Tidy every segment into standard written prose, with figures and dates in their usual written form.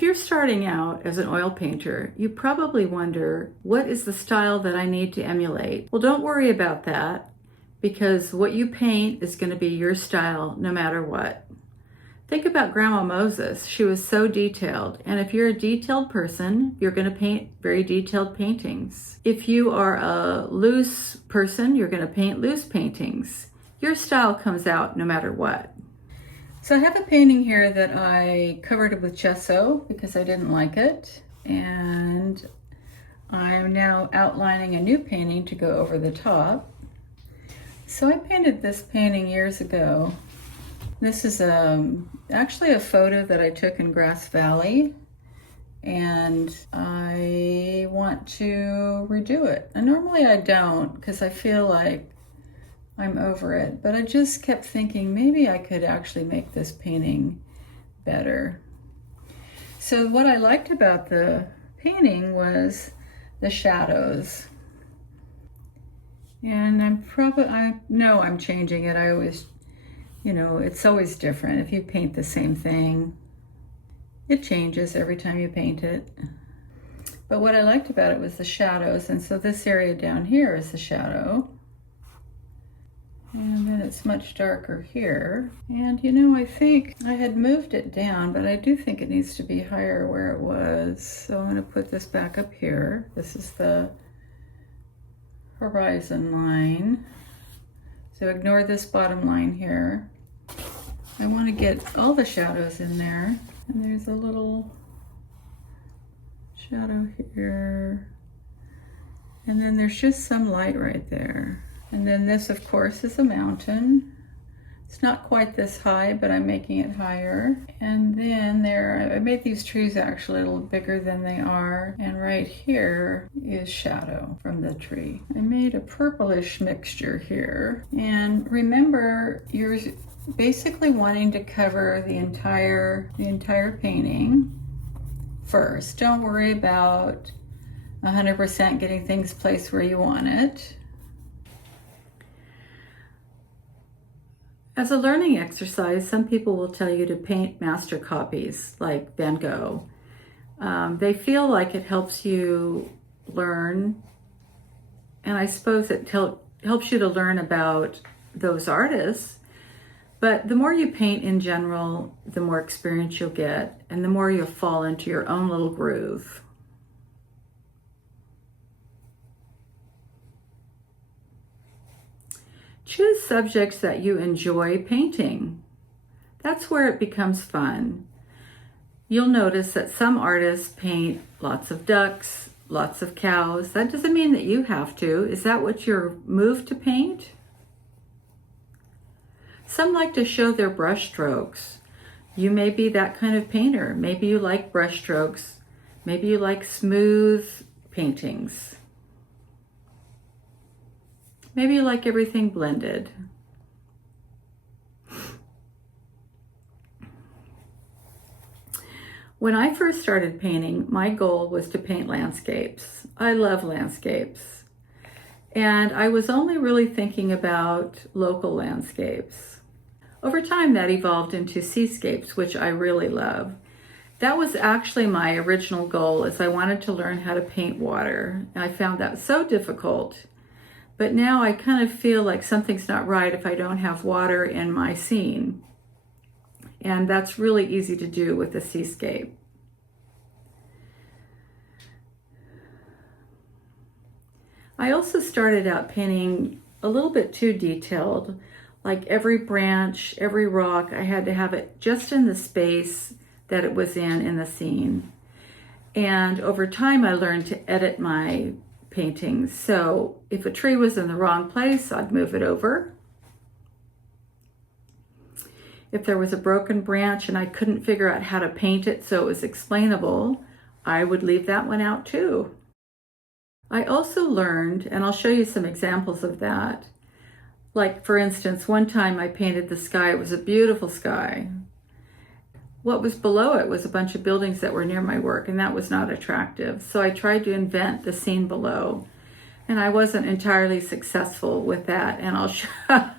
If you're starting out as an oil painter, you probably wonder, what is the style that I need to emulate? Well, don't worry about that, because what you paint is going to be your style no matter what. Think about Grandma Moses. She was so detailed, and if you're a detailed person, you're going to paint very detailed paintings. If you are a loose person, you're going to paint loose paintings. Your style comes out no matter what. So I have a painting here that I covered with gesso because I didn't like it, and I'm now outlining a new painting to go over the top. So I painted this painting years ago. This is actually a photo that I took in Grass Valley, and I want to redo it. And normally I don't, because I feel like I'm over it, but I just kept thinking maybe I could actually make this painting better. So what I liked about the painting was the shadows. And I know I'm changing it. I always, it's always different. If you paint the same thing, it changes every time you paint it. But what I liked about it was the shadows. And so this area down here is the shadow. And then it's much darker here. And I think I had moved it down, but I do think it needs to be higher where it was. So I'm going to put this back up here. This is the horizon line. So ignore this bottom line here. I want to get all the shadows in there. And there's a little shadow here. And then there's just some light right there. And then this, of course, is a mountain. It's not quite this high, but I'm making it higher. And then I made these trees actually a little bigger than they are. And right here is shadow from the tree. I made a purplish mixture here. And remember, you're basically wanting to cover the entire painting first. Don't worry about 100% getting things placed where you want it. As a learning exercise, some people will tell you to paint master copies like Van Gogh. They feel like it helps you learn, and I suppose it helps you to learn about those artists. But the more you paint in general, the more experience you'll get, and the more you'll fall into your own little groove. Choose subjects that you enjoy painting. That's where it becomes fun. You'll notice that some artists paint lots of ducks, lots of cows. That doesn't mean that you have to. Is that what you're moved to paint? Some like to show their brush strokes. You may be that kind of painter. Maybe you like brush strokes. Maybe you like smooth paintings. Maybe you like everything blended. When I first started painting, my goal was to paint landscapes. I love landscapes. And I was only really thinking about local landscapes. Over time, that evolved into seascapes, which I really love. That was actually my original goal, is I wanted to learn how to paint water. And I found that so difficult. But now I kind of feel like something's not right if I don't have water in my scene. And that's really easy to do with a seascape. I also started out painting a little bit too detailed. Like every branch, every rock, I had to have it just in the space that it was in the scene. And over time, I learned to edit my paintings. So if a tree was in the wrong place, I'd move it over. If there was a broken branch and I couldn't figure out how to paint it so it was explainable, I would leave that one out too. I also learned, and I'll show you some examples of that. Like, for instance, one time I painted the sky. It was a beautiful sky. What was below it was a bunch of buildings that were near my work, and that was not attractive. So I tried to invent the scene below, and I wasn't entirely successful with that, and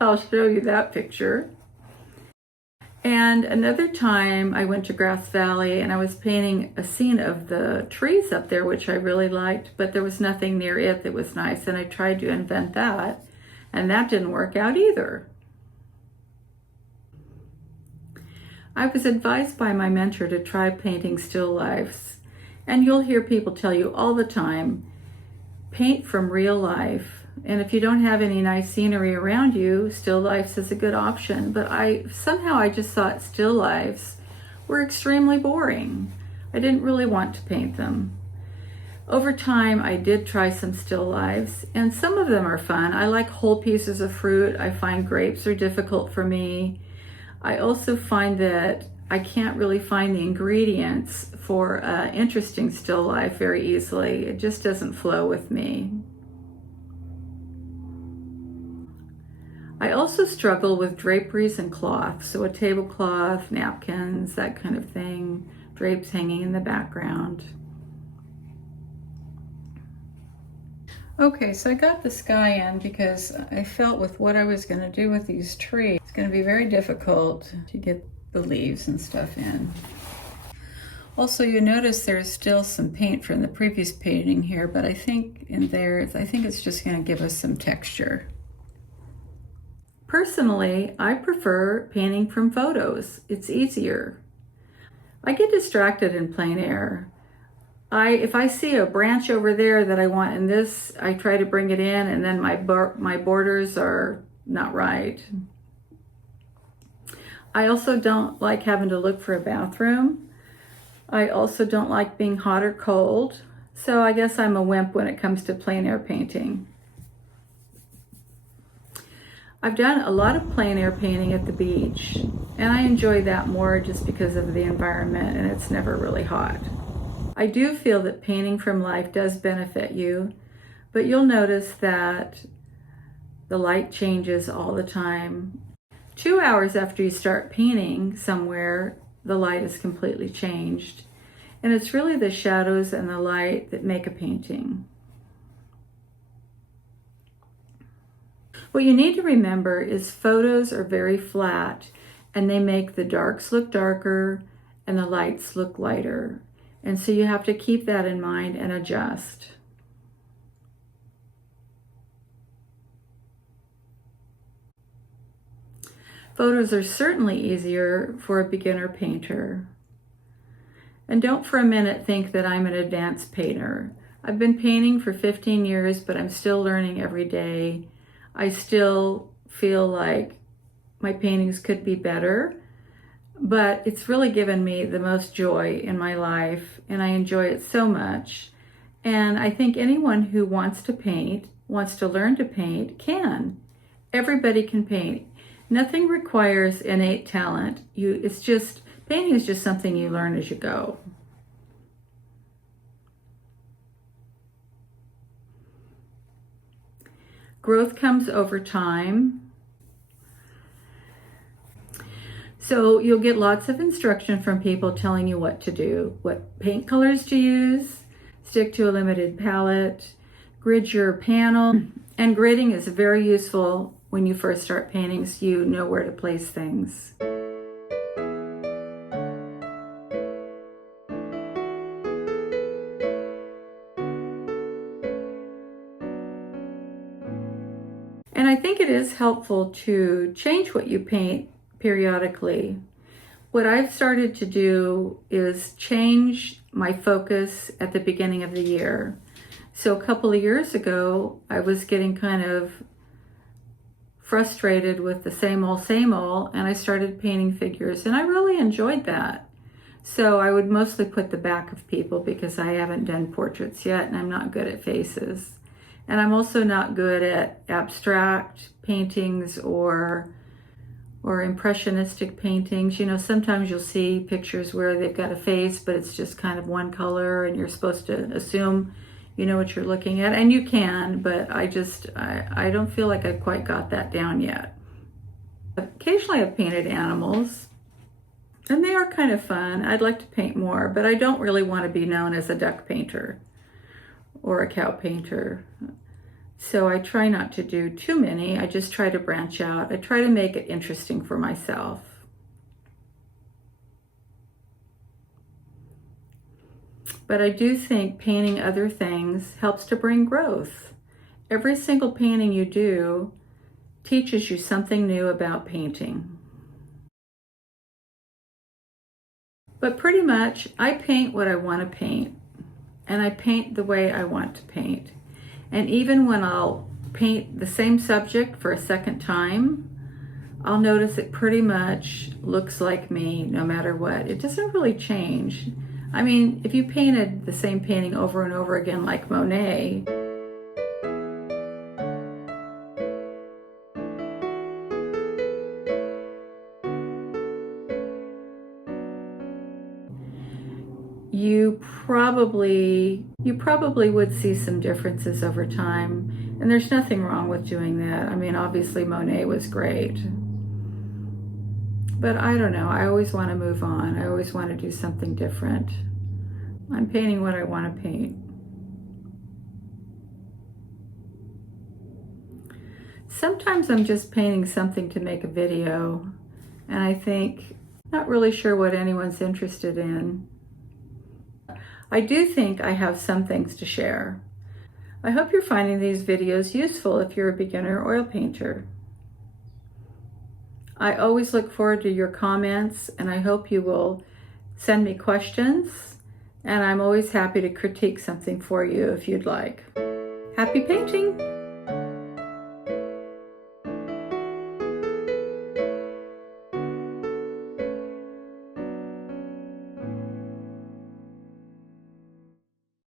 I'll show you that picture. And another time I went to Grass Valley and I was painting a scene of the trees up there, which I really liked, but there was nothing near it that was nice. And I tried to invent that, and that didn't work out either. I was advised by my mentor to try painting still lifes. And you'll hear people tell you all the time, paint from real life. And if you don't have any nice scenery around you, still lifes is a good option. But somehow I just thought still lifes were extremely boring. I didn't really want to paint them. Over time, I did try some still lifes, and some of them are fun. I like whole pieces of fruit. I find grapes are difficult for me. I also find that I can't really find the ingredients for interesting still life very easily. It just doesn't flow with me. I also struggle with draperies and cloth, so a tablecloth, napkins, that kind of thing, drapes hanging in the background. Okay, so I got the sky in because I felt with what I was going to do with these trees, it's going to be very difficult to get the leaves and stuff in. Also, you notice there's still some paint from the previous painting here, but I think it's just going to give us some texture. Personally, I prefer painting from photos. It's easier. I get distracted in plein air. If I see a branch over there that I want in this, I try to bring it in, and then my borders are not right. I also don't like having to look for a bathroom. I also don't like being hot or cold. So I guess I'm a wimp when it comes to plein air painting. I've done a lot of plein air painting at the beach, and I enjoy that more just because of the environment and it's never really hot. I do feel that painting from life does benefit you, but you'll notice that the light changes all the time. 2 hours after you start painting somewhere, the light is completely changed. And it's really the shadows and the light that make a painting. What you need to remember is photos are very flat, and they make the darks look darker and the lights look lighter. And so you have to keep that in mind and adjust. Photos are certainly easier for a beginner painter. And don't for a minute think that I'm an advanced painter. I've been painting for 15 years, but I'm still learning every day. I still feel like my paintings could be better, but it's really given me the most joy in my life, and I enjoy it so much. And I think anyone who wants to paint, wants to learn to paint, can. Everybody can paint. Nothing requires innate talent. Painting is just something you learn as you go. Growth comes over time. So you'll get lots of instruction from people telling you what to do, what paint colors to use, stick to a limited palette, grid your panel. And gridding is very useful when you first start painting, so you know where to place things. And I think it is helpful to change what you paint periodically. What I've started to do is change my focus at the beginning of the year. So a couple of years ago, I was getting kind of frustrated with the same old, and I started painting figures, and I really enjoyed that. So I would mostly put the back of people because I haven't done portraits yet, and I'm not good at faces. And I'm also not good at abstract paintings or impressionistic paintings. You know, sometimes you'll see pictures where they've got a face, but it's just kind of one color, and you're supposed to assume you know what you're looking at, and you can, but I don't feel like I've quite got that down yet. Occasionally I've painted animals, and they are kind of fun. I'd like to paint more, but I don't really want to be known as a duck painter or a cow painter. So I try not to do too many. I just try to branch out. I try to make it interesting for myself. But I do think painting other things helps to bring growth. Every single painting you do teaches you something new about painting. But pretty much, I paint what I want to paint, and I paint the way I want to paint. And even when I'll paint the same subject for a second time, I'll notice it pretty much looks like me no matter what. It doesn't really change. I mean, if you painted the same painting over and over again like Monet, you probably would see some differences over time, and there's nothing wrong with doing that. I mean, obviously Monet was great, but I don't know, I always want to move on. I always want to do something different. I'm painting what I want to paint. Sometimes I'm just painting something to make a video, and I think, not really sure what anyone's interested in. I do think I have some things to share. I hope you're finding these videos useful if you're a beginner oil painter. I always look forward to your comments, and I hope you will send me questions, and I'm always happy to critique something for you if you'd like. Happy painting!